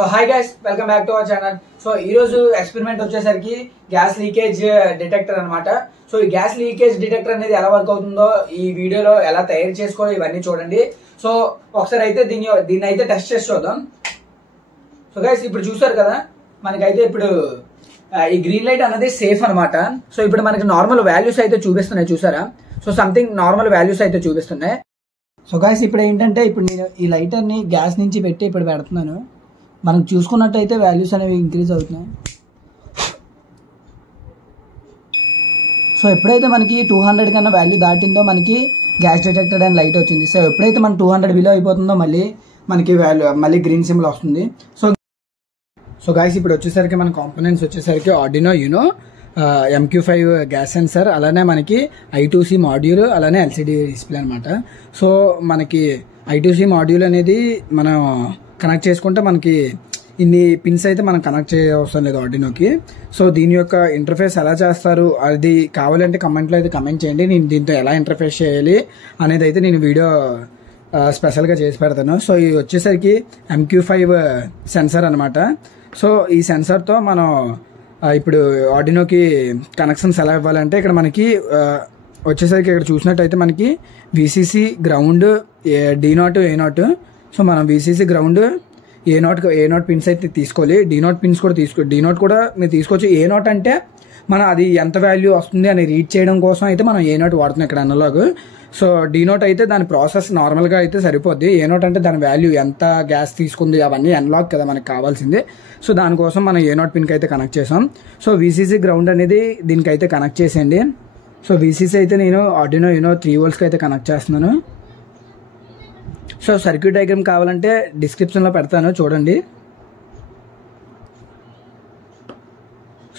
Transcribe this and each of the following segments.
So hi guys, welcome back to our channel. So ఈ రోజు experiment వచ్చేసరికి gas leakage detector అన్నమాట. So ఈ గ్యాస్ లీకేజ్ డిటెక్టర్ అనేది ఎలా వర్క్ అవుతుందో ఈ వీడియోలో ఎలా తయారు చేసుకోవాలో ఇవన్నీ చూడండి. సో ఒకసారి అయితే దీన్ని అయితే టెస్ట్ చేసి చూద్దాం. సో గైస్ ఇప్పుడు చూసారు కదా, మనకైతే ఇప్పుడు ఈ గ్రీన్ లైట్ అనేది సేఫ్ అనమాట. సో ఇప్పుడు మనకి నార్మల్ వాల్యూస్ అయితే చూపిస్తున్నాయి, చూసారా? సో సంథింగ్ నార్మల్ వాల్యూస్ అయితే చూపిస్తున్నాయి. సో గైస్ ఇప్పుడు ఏంటంటే, ఇప్పుడు నేను ఈ లైటర్ ని గ్యాస్ నుంచి పెట్టి ఇప్పుడు పెడుతున్నాను. మనం చూసుకున్నట్టయితే వాల్యూస్ అనేవి ఇంక్రీజ్ అవుతున్నాయి. సో ఎప్పుడైతే మనకి 200 కన్నా వాల్యూ దాటిందో మనకి గ్యాస్ డిటెక్టెడ్ అని లైట్ వచ్చింది. సో ఎప్పుడైతే మన 200 బిలో అయిపోతుందో మళ్ళీ మనకి మళ్ళీ గ్రీన్ సింబల్ వస్తుంది. సో గైస్ ఇప్పుడు వచ్చేసరికి మన కాంపోనెంట్స్ వచ్చేసరికి Arduino Uno MQ5 gas sensor, అలానే మనకి I2C మాడ్యూల్, అలానే LCD డిస్ప్లే అనమాట. సో మనకి I2C మాడ్యూల్ అనేది మనం కనెక్ట్ చేసుకుంటే మనకి ఇన్ని పిన్స్ అయితే మనం కనెక్ట్ చేయవసరం లేదు ఆర్డినోకి. సో దీని యొక్క ఇంటర్ఫేస్ ఎలా చేస్తారు అది కావాలంటే కమెంట్లో అయితే కమెంట్ చేయండి. నేను దీంతో ఎలా ఇంటర్ఫేస్ చేయాలి అనేది అయితే నేను వీడియో స్పెషల్గా చేసి పెడతాను. సో ఇది వచ్చేసరికి MQ5 సెన్సర్ అనమాట. సో ఈ సెన్సర్తో మనం ఇప్పుడు ఆర్డినోకి కనెక్షన్స్ ఎలా ఇవ్వాలంటే, ఇక్కడ మనకి వచ్చేసరికి ఇక్కడ చూసినట్టయితే మనకి VCC ground D0 A0. So మనం VCC గ్రౌండ్ A0 పిన్స్ అయితే తీసుకోవాలి. D0 పిన్స్ కూడా D0 కూడా మీరు తీసుకోవచ్చు. A0 అంటే మనం అది ఎంత వాల్యూ వస్తుంది అని రీడ్ చేయడం కోసం అయితే మనం A0 వాడుతున్నాం ఇక్కడ అనలాగ్. సో D0 అయితే దాని ప్రాసెస్ నార్మల్గా అయితే సరిపోద్ది. A0 అంటే దాని వాల్యూ ఎంత గ్యాస్ తీసుకుంది అవన్నీ అనలాగ్ కదా మనకి కావాల్సింది. సో దానికోసం మనం A0 పిన్కి అయితే కనెక్ట్ చేసాం. సో VCC గ్రౌండ్ అనేది దీనికైతే కనెక్ట్ చేసేయండి. సో VCC అయితే నేను ఆర్డినో యూనో 3 voltsకి అయితే కనెక్ట్ చేస్తున్నాను. సో సర్క్యూట్ డయాగ్రామ్ కావాలంటే డిస్క్రిప్షన్లో పెడతాను, చూడండి.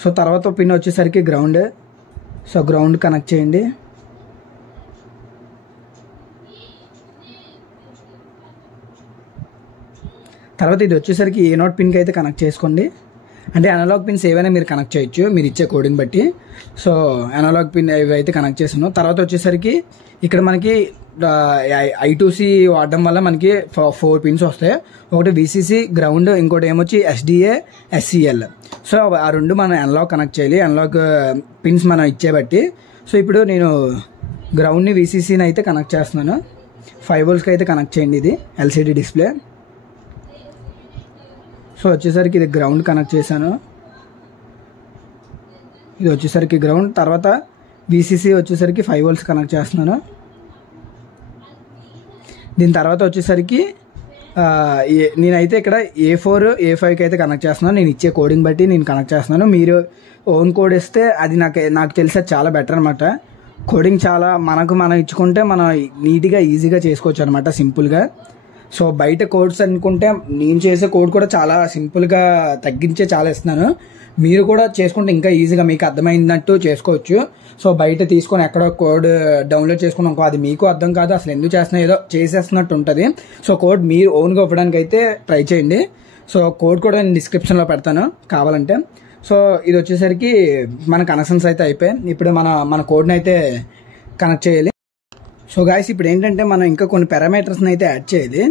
సో తర్వాత పిన్ వచ్చేసరికి గ్రౌండ్. సో గ్రౌండ్ కనెక్ట్ చేయండి. తర్వాత ఇది వచ్చేసరికి A0 పిన్కి అయితే కనెక్ట్ చేసుకోండి. అంటే అనలాగ్ పిన్స్ ఏవైనా మీరు కనెక్ట్ చేయొచ్చు మీరు ఇచ్చే కోడింగ్ బట్టి. సో అనలాగ్ పిన్ ఇవి అయితే కనెక్ట్ చేసాను. తర్వాత వచ్చేసరికి ఇక్కడ మనకి I2C వాడడం వల్ల మనకి 4 పిన్స్ వస్తాయి. ఒకటి VCC గ్రౌండ్, ఇంకోటి ఏమొచ్చి SDA SCL. సో ఆ రెండు మనం అనలాగ్ కనెక్ట్ చేయాలి, అనలాగ్ పిన్స్ మనం ఇచ్చే బట్టి. సో ఇప్పుడు నేను గ్రౌండ్ని VCCని అయితే కనెక్ట్ చేస్తున్నాను. 5 voltsకి అయితే కనెక్ట్ చేయండి. ఇది LCD డిస్ప్లే. సో వచ్చేసరికి ఇది గ్రౌండ్ కనెక్ట్ చేశాను. ఇది వచ్చేసరికి గ్రౌండ్. తర్వాత VCC వచ్చేసరికి 5 volts కనెక్ట్ చేస్తున్నాను. దీని తర్వాత వచ్చేసరికి నేనైతే ఇక్కడ A4 A5కి అయితే కనెక్ట్ చేస్తున్నాను. నేను ఇచ్చే కోడింగ్ బట్టి నేను కనెక్ట్ చేస్తున్నాను. మీరు ఓన్ కోడ్ ఇస్తే అది నాకు తెలిసి చాలా బెటర్ అనమాట. కోడింగ్ చాలా మనం ఇచ్చుకుంటే మనం నీట్గా ఈజీగా చేసుకోవచ్చు అనమాట, సింపుల్గా. సో బయట కోడ్స్ అనుకుంటే నేను చేసే కోడ్ కూడా చాలా సింపుల్గా తగ్గించే చాలా ఇస్తున్నాను. మీరు కూడా చేసుకుంటే ఇంకా ఈజీగా మీకు అర్థమైందంటూ చేసుకోవచ్చు. సో బయట తీసుకొని ఎక్కడో కోడ్ డౌన్లోడ్ చేసుకున్నాం అది మీకు అర్థం కాదు, అసలు ఎందుకు చేస్తున్నా ఏదో చేసేస్తున్నట్టు ఉంటుంది. సో కోడ్ మీరు ఓన్గా ఇవ్వడానికి అయితే ట్రై చేయండి. సో కోడ్ కూడా నేను డిస్క్రిప్షన్లో పెడతాను కావాలంటే. సో ఇది వచ్చేసరికి మన కనెక్షన్స్ అయితే అయిపోయాయి. ఇప్పుడు మన కోడ్ని అయితే కనెక్ట్ చేయాలి. సో గాయస్ ఇప్పుడు ఏంటంటే మనం ఇంకా కొన్ని పారామీటర్స్ని అయితే యాడ్ చేయాలి.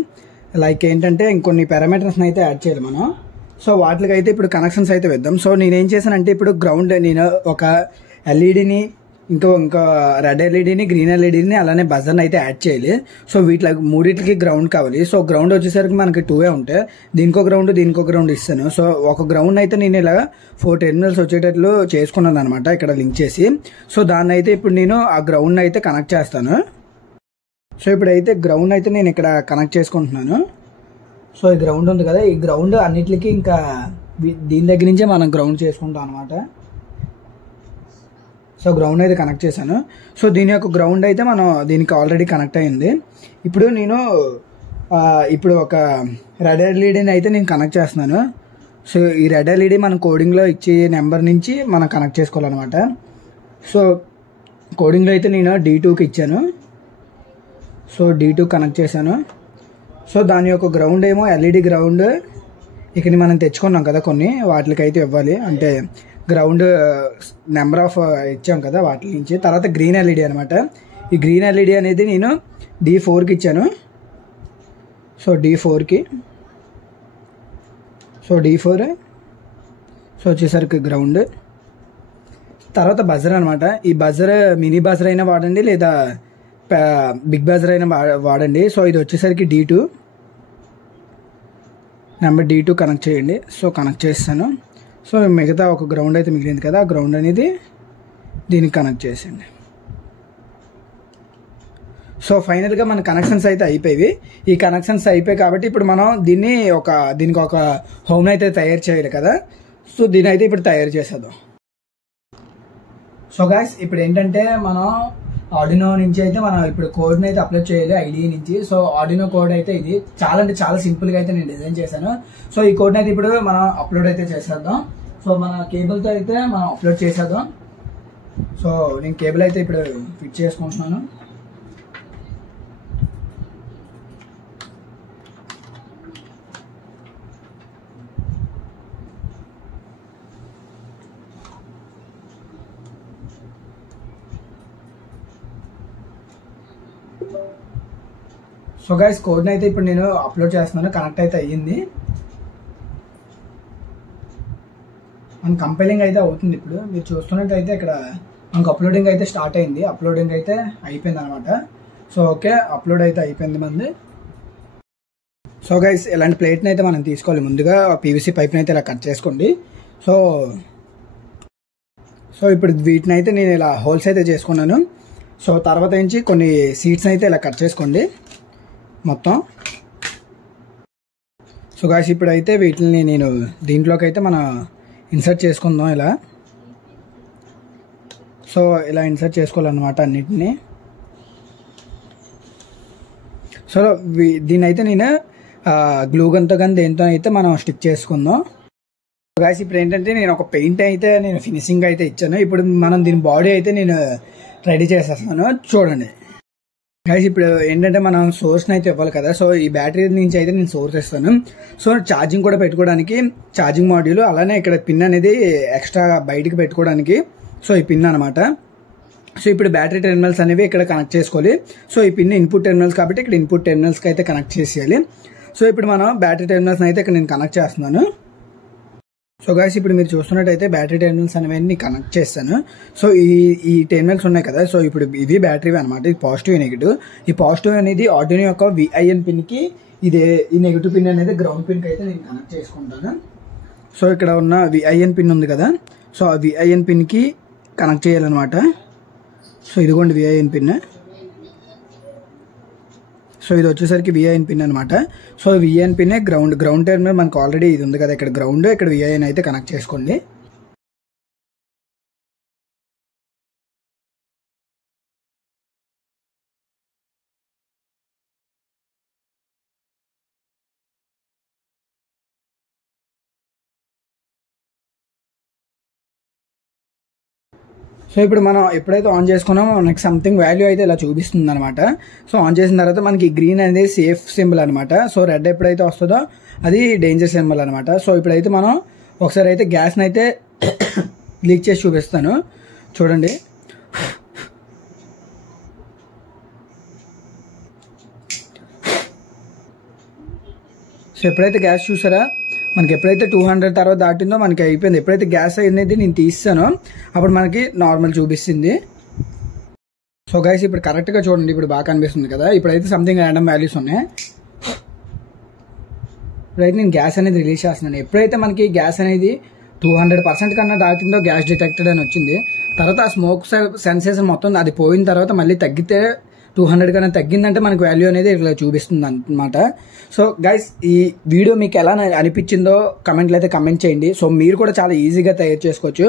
లైక్ ఏంటంటే ఇంకొన్ని పారామీటర్స్ని అయితే యాడ్ చేయాలి మనం. సో వాటికి అయితే ఇప్పుడు కనెక్షన్స్ అయితే వేద్దాం. సో నేనేం చేశానంటే ఇప్పుడు గ్రౌండ్ నేను ఒక ఎల్ఈడిని ఇంకో రెడ్ ఎల్ఈడిని, గ్రీన్ ఎల్ఈడిని, అలానే బజర్ని అయితే యాడ్ చేయాలి. సో మూడింటికి గ్రౌండ్ కావాలి. సో గ్రౌండ్ వచ్చేసరికి మనకి 2 ఉంటాయి. దీనికో గ్రౌండ్ ఇస్తాను. సో ఒక గ్రౌండ్ అయితే నేను ఇలా 4 టెర్మినల్స్ వచ్చేటట్లు చేసుకున్నాను అనమాట ఇక్కడ లింక్ చేసి. సో దాన్ని అయితే ఇప్పుడు నేను ఆ గ్రౌండ్ అయితే కనెక్ట్ చేస్తాను. సో ఇప్పుడైతే గ్రౌండ్ అయితే నేను ఇక్కడ కనెక్ట్ చేసుకుంటున్నాను. సో ఈ గ్రౌండ్ ఉంది కదా, ఈ గ్రౌండ్ అన్నిటికీ ఇంకా దీని దగ్గర నుంచే మనం గ్రౌండ్ చేసుకుంటాం అనమాట. సో గ్రౌండ్ అయితే కనెక్ట్ చేశాను. సో దీని యొక్క గ్రౌండ్ అయితే మనం దీనికి ఆల్రెడీ కనెక్ట్ అయ్యింది. ఇప్పుడు నేను ఒక రెడ్ ఎల్ఈడిని అయితే నేను కనెక్ట్ చేస్తున్నాను. సో ఈ రెడ్ ఎల్ఈడి మన కోడింగ్లో ఇచ్చే నెంబర్ నుంచి మనం కనెక్ట్ చేసుకోవాలన్నమాట. సో కోడింగ్లో అయితే నేను D2కి ఇచ్చాను. సో D2 కనెక్ట్ చేశాను. సో దాని యొక్క గ్రౌండ్ ఏమో ఎల్ఈడి గ్రౌండ్ ఇక్కడ మనం తెచ్చుకున్నాం కదా కొన్ని, వాటికైతే ఇవ్వాలి. అంటే గ్రౌండ్ నెంబర్ ఆఫ్ ఇచ్చాం కదా వాటి నుంచి. తర్వాత గ్రీన్ ఎల్ఈడి అనమాట. ఈ గ్రీన్ ఎల్ఈడి అనేది నేను D4కి ఇచ్చాను. సో D4కి సో D4. సో వచ్చేసరికి గ్రౌండ్. తర్వాత బజర్ అనమాట. ఈ బజర్ మినీ బజర్ అయినా వాడండి లేదా బిగ్ బజర్ అయినా వాడండి. సో ఇది వచ్చేసరికి D2. నెంబర్ D2 కనెక్ట్ చేయండి. సో కనెక్ట్ చేస్తాను. సో మిగతా ఒక గ్రౌండ్ అయితే మిగిలింది కదా, ఆ గ్రౌండ్ అనేది దీనికి కనెక్ట్ చేసేయండి. సో ఫైనల్గా మన కనెక్షన్స్ అయితే అయిపోయి. ఈ కనెక్షన్స్ అయిపోయి కాబట్టి ఇప్పుడు మనం దీనికి ఒక హోమ్ అయితే తయారు చేయాలి కదా. సో దీని అయితే ఇప్పుడు తయారు చేసేద్దాం. సో గాయ్స్ ఇప్పుడు ఏంటంటే మనం ఆర్డినో నుంచి అయితే మనం ఇప్పుడు కోడ్ని అయితే అప్లోడ్ చేయాలి IDE నుంచి. సో ఆర్డినో కోడ్ అయితే ఇది చాలా అంటే చాలా సింపుల్గా అయితే నేను డిజైన్ చేశాను. సో ఈ కోడ్ని అయితే ఇప్పుడు మనం అప్లోడ్ అయితే చేసేద్దాం. సో మన కేబుల్తో అయితే మనం అప్లోడ్ చేసేద్దాం. సో నేను కేబుల్ అయితే ఇప్పుడు ఫిట్ చేసుకుంటున్నాను. సో గైస్ కోడ్ని అయితే ఇప్పుడు నేను అప్లోడ్ చేస్తున్నాను. కనెక్ట్ అయితే అయ్యింది. మన కంపైలింగ్ అయితే అవుతుంది. ఇప్పుడు మీరు చూస్తున్నట్టయితే ఇక్కడ మనకు అప్లోడింగ్ అయితే స్టార్ట్ అయింది. అప్లోడింగ్ అయితే అయిపోయింది అనమాట. సో ఓకే, అప్లోడ్ అయితే అయిపోయింది మంది. సో గైస్ ఇలాంటి ప్లేట్ని అయితే మనం తీసుకోవాలి. ముందుగా PVC పైప్ని అయితే ఇలా కట్ చేసుకోండి. సో ఇప్పుడు వీటిని అయితే నేను ఇలా హోల్స్ అయితే చేసుకున్నాను. సో తర్వాత నుంచి కొన్ని సీట్స్ అయితే ఇలా కట్ చేసుకోండి మొత్తం. సో గాయ్స్ ఇప్పుడైతే వీటిని నేను దీంట్లోకి అయితే మనం ఇన్సర్ట్ చేసుకుందాం ఇలా. సో ఇలా ఇన్సర్ట్ చేసుకోవాలన్నమాట అన్నిటిని. సో దీన్ని అయితే నేను గ్లూ గన్తో కానీ దేంతో అయితే మనం స్టిక్ చేసుకుందాం. గాయ్స్ ఇప్పుడు ఏంటంటే నేను ఒక పెయింట్ అయితే నేను ఫినిషింగ్ అయితే ఇచ్చాను. ఇప్పుడు మనం దీని బాడీ అయితే నేను రెడీ చేసేస్తాను. చూడండి గైస్ ఇప్పుడు ఏంటంటే మనం సోర్స్ని అయితే ఇవ్వాలి కదా. సో ఈ బ్యాటరీ నుంచి అయితే నేను సోర్స్ ఇస్తాను. సో ఛార్జింగ్ కూడా పెట్టుకోవడానికి ఛార్జింగ్ మాడ్యూల్, అలానే ఇక్కడ పిన్ అనేది ఎక్స్ట్రా బయటికి పెట్టుకోవడానికి. సో ఈ పిన్ అనమాట. సో ఇప్పుడు బ్యాటరీ టెర్మినల్స్ అనేవి ఇక్కడ కనెక్ట్ చేసుకోవాలి. సో ఈ పిన్ ఇన్పుట్ టెర్మినల్స్ కాబట్టి ఇక్కడ ఇన్పుట్ టెర్మినల్స్కి అయితే కనెక్ట్ చేసేయాలి. సో ఇప్పుడు మనం బ్యాటరీ టెర్మినల్స్ అయితే ఇక్కడ నేను కనెక్ట్ చేస్తున్నాను. సో గాయ్స్ ఇప్పుడు మీరు చూస్తున్నట్టయితే బ్యాటరీ టెర్మినల్స్ అనేవి కనెక్ట్ చేస్తాను. సో ఈ టెర్మినల్స్ ఉన్నాయి కదా. సో ఇప్పుడు ఇవి బ్యాటరీ అనమాట. ఇది పాజిటివ్ నెగిటివ్. ఈ పాజిటివ్ అనేది ఆర్డినో యొక్క VIN పిన్కి, ఈ నెగిటివ్ పిన్ అనేది గ్రౌండ్ పిన్కి అయితే నేను కనెక్ట్ చేసుకుంటాను. సో ఇక్కడ ఉన్న VIN పిన్ ఉంది కదా. సో ఆ VIN పిన్కి కనెక్ట్ చేయాలన్నమాట. సో ఇదిగోండి VIN పిన్. సో ఇది వచ్చేసరికి VIN పిన్ అనమాట. So VIN pin ground terminal మనకు ఆల్రెడీ ఇది ఉంది కదా, ఇక్కడ గ్రౌండ్, ఇక్కడ VIN అయితే కనెక్ట్ చేసుకోండి. సో ఇప్పుడు మనం ఎప్పుడైతే ఆన్ చేసుకున్నామో మనకి సంథింగ్ వాల్యూ అయితే ఇలా చూపిస్తుంది అనమాట. సో ఆన్ చేసిన తర్వాత మనకి గ్రీన్ అనేది సేఫ్ సింబల్ అనమాట. సో రెడ్ ఎప్పుడైతే వస్తుందో అది డేంజర్ సింబల్ అనమాట. సో ఇప్పుడైతే మనం ఒకసారి అయితే గ్యాస్ని అయితే లీక్ చేసి చూపిస్తాను. చూడండి. సో ఎప్పుడైతే గ్యాస్ చూసారా మనకి ఎప్పుడైతే 200 తర్వాత దాటిందో మనకి అయిపోయింది. ఎప్పుడైతే గ్యాస్ అనేది నేను తీస్తానో అప్పుడు మనకి నార్మల్ చూపిస్తుంది. సో గైస్ ఇప్పుడు కరెక్ట్గా చూడండి, ఇప్పుడు బాగా కనిపిస్తుంది కదా. ఇప్పుడైతే సంథింగ్ ర్యాండమ్ వాల్యూస్ ఉన్నాయి. ఇప్పుడైతే నేను గ్యాస్ అనేది రిలీజ్ చేస్తున్నాను. ఎప్పుడైతే మనకి గ్యాస్ అనేది 200% కన్నా దాటిందో గ్యాస్ డిటెక్టెడ్ అని వచ్చింది. తర్వాత ఆ స్మోక్ సెన్సేషన్ మొత్తం అది పోయిన తర్వాత మళ్ళీ తగ్గితే 200 కన్నా తగ్గిందంటే మనకు వాల్యూ అనేది ఇట్లా చూపిస్తుంది అనమాట. సో గైస్ ఈ వీడియో మీకు ఎలా అనిపించిందో కమెంట్లు అయితే కమెంట్ చేయండి. సో మీరు కూడా చాలా ఈజీగా తయారు చేసుకోవచ్చు.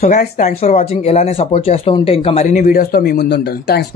So guys thanks for watching. ఇలానే సపోర్ట్ చేస్తూ ఉంటే ఇంకా మరిన్ని వీడియోస్తో మీ ముందు ఉంటాను. థ్యాంక్స్.